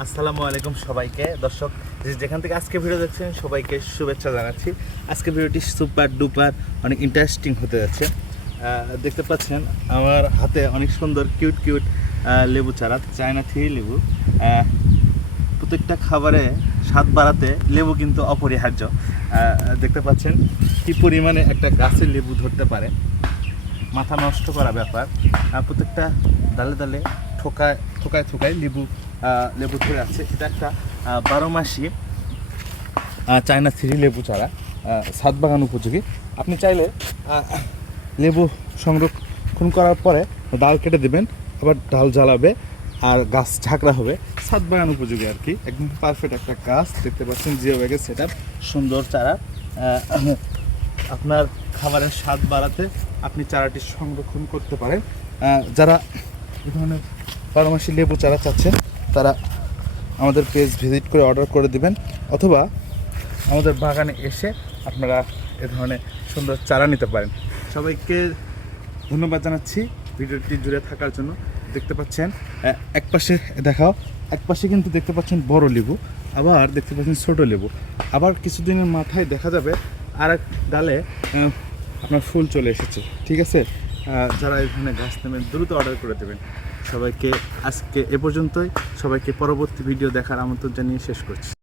আসসালামু আলাইকুম সবাইকে। দর্শক যেখান থেকে আজকে ভিডিও দেখছেন, সবাইকে শুভেচ্ছা জানাচ্ছি। আজকে ভিডিওটি সুপার ডুপার, অনেক ইন্টারেস্টিং হতে যাচ্ছে। দেখতে পাচ্ছেন, আমার হাতে অনেক সুন্দর কিউট কিউট লেবু চারা, চায়না থ্রি লেবু। প্রত্যেকটা খাবারে স্বাদ বাড়াতে লেবু কিন্তু অপরিহার্য। দেখতে পাচ্ছেন, কি পরিমাণে একটা গাছের লেবু ধরতে পারে। মাথা নষ্ট করা ব্যাপার। প্রত্যেকটা দালে ডালে ঠোকায় ঠোকায় ঠোকায় লেবু লেবু ধরে আছে। এটা একটা বারো মাসি চায়না থ্রি লেবু চারা ছাদ বাগান উপযোগী। আপনি চাইলে লেবু সংরক্ষণ করার পরে ডাল কেটে দেবেন, আবার ডাল জ্বালাবে, আর গাছ ঝাঁকড়া হবে। ছাদ বাগান উপযোগী আর কি। একদম পারফেক্ট একটা গাছ, দেখতে পাচ্ছেন জিও ব্যাগের সেট সুন্দর চারা। আপনার খাবারের স্বাদ বাড়াতে আপনি চারাটি সংরক্ষণ করতে পারেন। যারা এই ধরনের বারোমাসি লেবু চারা চাচ্ছেন, তারা আমাদের পেজ ভিজিট করে অর্ডার করে দিবেন। অথবা আমাদের বাগানে এসে আপনারা এ ধরনের সুন্দর চারা নিতে পারেন। সবাইকে ধন্যবাদ জানাচ্ছি ভিডিওটি জুড়ে থাকার জন্য। দেখতে পাচ্ছেন এক পাশে দেখাও, এক পাশে কিন্তু দেখতে পাচ্ছেন বড় লেবু, আবার দেখতে পাচ্ছেন ছোট লেবু। আবার কিছুদিনের মাথায় দেখা যাবে আর এক ডালে আপনার ফুল চলে এসেছে, ঠিক আছে? যারা এখানে গাছ নেবেন, দ্রুত অর্ডার করে দেবেন। সবাইকে আজকে এ পর্যন্তই। সবাইকে পরবর্তী ভিডিও দেখার আমন্ত্রণ জানিয়ে শেষ করছি।